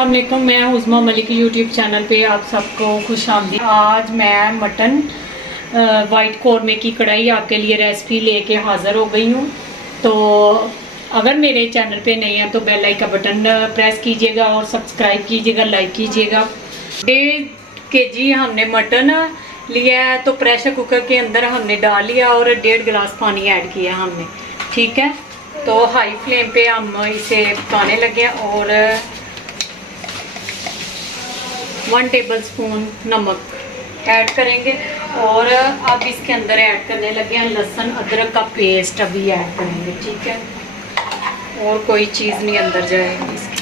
अस्सलाम वालेकुम। मैं उस्मा मलिक यूट्यूब चैनल पे आप सबको खुश आमदीद। आज मैं मटन वाइट कौरमे की कढ़ाई आपके लिए रेसिपी लेके हाज़िर हो गई हूँ। तो अगर मेरे चैनल पे नहीं है तो बेल आइकन का बटन प्रेस कीजिएगा और सब्सक्राइब कीजिएगा, लाइक कीजिएगा। 1.5 kg हमने मटन लिया है, तो प्रेशर कुकर के अंदर हमने डाल लिया और 1.5 गिलास पानी ऐड किया हमने। ठीक है, तो हाई फ्लेम पे हम इसे पकाने लगे और 1 टेबलस्पून नमक ऐड करेंगे। और अब इसके अंदर ऐड करने लगे हैं लहसुन अदरक का पेस्ट, अभी ऐड करेंगे। ठीक है, और कोई चीज़ नहीं अंदर जाएगी इसकी।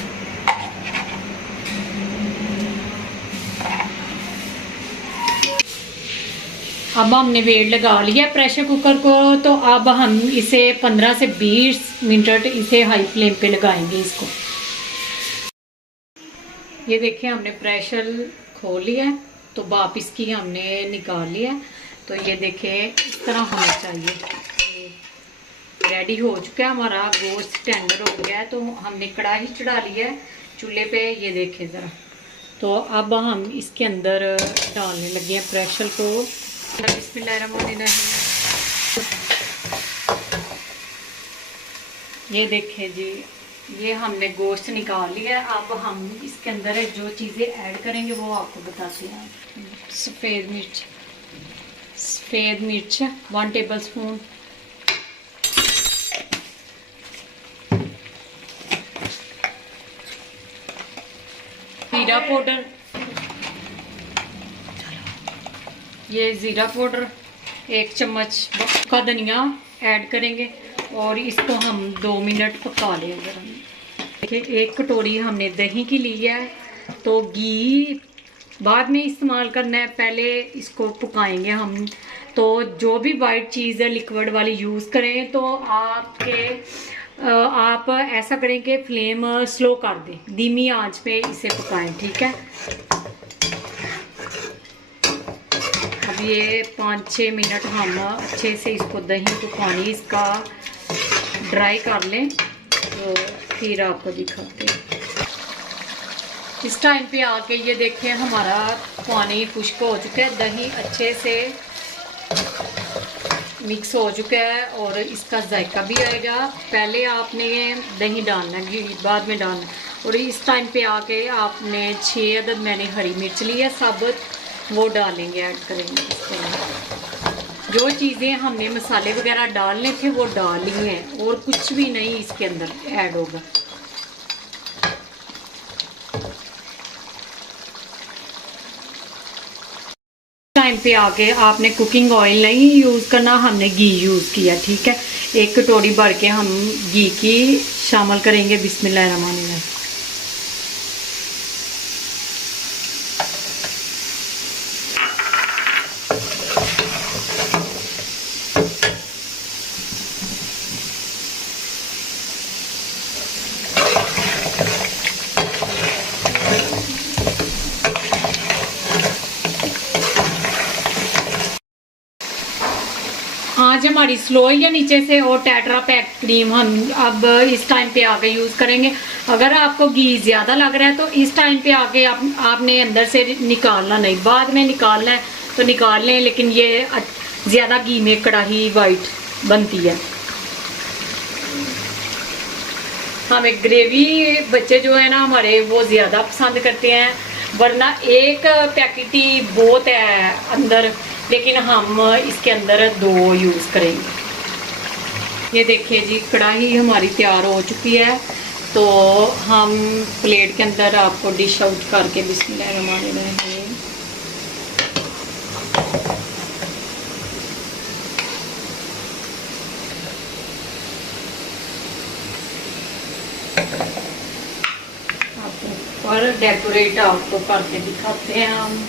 अब हमने वेट लगा लिया प्रेशर कुकर को, तो अब हम इसे 15 से 20 मिनट इसे हाई फ्लेम पे लगाएंगे इसको। ये देखिए हमने प्रेशर खोल लिया है, तो भाप इसकी हमने निकाल लिया है। तो ये देखिए इस तरह होना चाहिए। रेडी हो चुका है हमारा गोश्त, टेंडर हो गया है। तो हमने कढ़ाई चढ़ा लिया है चूल्हे पे, ये देखिए ज़रा। तो अब हम इसके अंदर डालने लगे हैं प्रेशर को। बिस्मिल्लाहिर्रहमानिर्रहीम। ये देखिए जी, ये हमने गोश्त निकाल लिया है। अब हम इसके अंदर जो चीज़ें ऐड करेंगे वो आपको बताते हैं। सफ़ेद मिर्च 1 टेबलस्पून, जीरा पाउडर, ये ज़ीरा पाउडर 1 चम्मच का धनिया ऐड करेंगे और इसको हम 2 मिनट पका लेंगे। देखिए 1 कटोरी हमने दही की ली है। तो घी बाद में इस्तेमाल करना है, पहले इसको पकाएंगे हम। तो जो भी वाइट चीज़ है लिक्विड वाली यूज़ करें, तो आप ऐसा करें कि फ्लेम स्लो कर दें, धीमी आंच पे इसे पकाएं। ठीक है, अब ये 5-6 मिनट हम अच्छे से इसको दही को पानी इसका ड्राई कर लें, तो फिर आपको दिखाते हैं। इस टाइम पे आके ये देखें हमारा पानी खुश्क हो चुका है, दही अच्छे से मिक्स हो चुका है और इसका जायका भी आएगा। पहले आपने दही डालना, घी बाद में डालना। और इस टाइम पे आके आपने 6 अदद मैंने हरी मिर्च ली है साबुत, वो डालेंगे, ऐड करेंगे इसके अंदर। जो चीज़ें हमने मसाले वगैरह डालने थे वो डाल लिए हैं और कुछ भी नहीं इसके अंदर ऐड होगा। टाइम पे आके आपने कुकिंग ऑयल नहीं यूज़ करना, हमने घी यूज़ किया। ठीक है, 1 कटोरी भर के हम घी की शामिल करेंगे। बिस्मिल्लाहिर्रहमानिर्रहीम। आँच हमारी स्लो है नीचे से, और टेट्रा पैक क्रीम हम अब इस टाइम पे आके यूज़ करेंगे। अगर आपको घी ज़्यादा लग रहा है तो इस टाइम पे आके आपने अंदर से निकालना नहीं, बाद में निकालना है तो निकाल लें, लेकिन ये ज़्यादा घी में कढ़ाई वाइट बनती है। हमें ग्रेवी बच्चे जो है ना हमारे वो ज़्यादा पसंद करते हैं, वरना 1 पैकेट ही बहुत है अंदर, लेकिन हम इसके अंदर 2 यूज़ करेंगे। ये देखिए जी, कढ़ाई हमारी तैयार हो चुकी है। तो हम प्लेट के अंदर आपको डिश आउट करके बिस्मिल्लाहिर्रहमानिर्रहीम। और डेकोरेट आपको करके दिखाते हैं हम।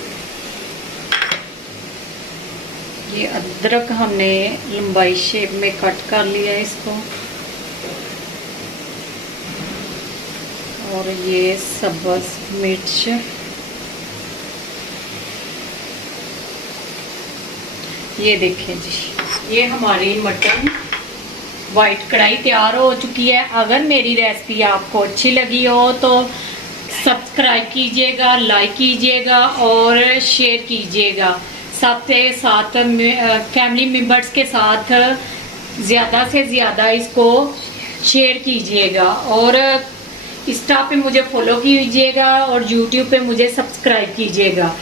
ये अदरक हमने लंबाई शेप में कट कर लिया है इसको, और ये सब्ज़ मिर्च, ये देखें जी, ये हमारी मटन वाइट कढ़ाई तैयार हो चुकी है। अगर मेरी रेसिपी आपको अच्छी लगी हो तो सब्सक्राइब कीजिएगा, लाइक कीजिएगा और शेयर कीजिएगा। सबके साथ फैमिली मेम्बर्स के साथ ज़्यादा से ज़्यादा इसको शेयर कीजिएगा और इंस्टा पे मुझे फॉलो कीजिएगा और यूट्यूब पे मुझे सब्सक्राइब कीजिएगा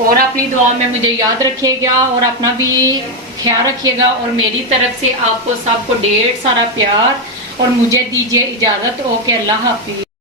और अपनी दुआ में मुझे याद रखिएगा और अपना भी ख्याल रखिएगा। और मेरी तरफ से आपको सबको ढेर सारा प्यार और मुझे दीजिए इजाज़त। ओके, अल्लाह हाफिज़।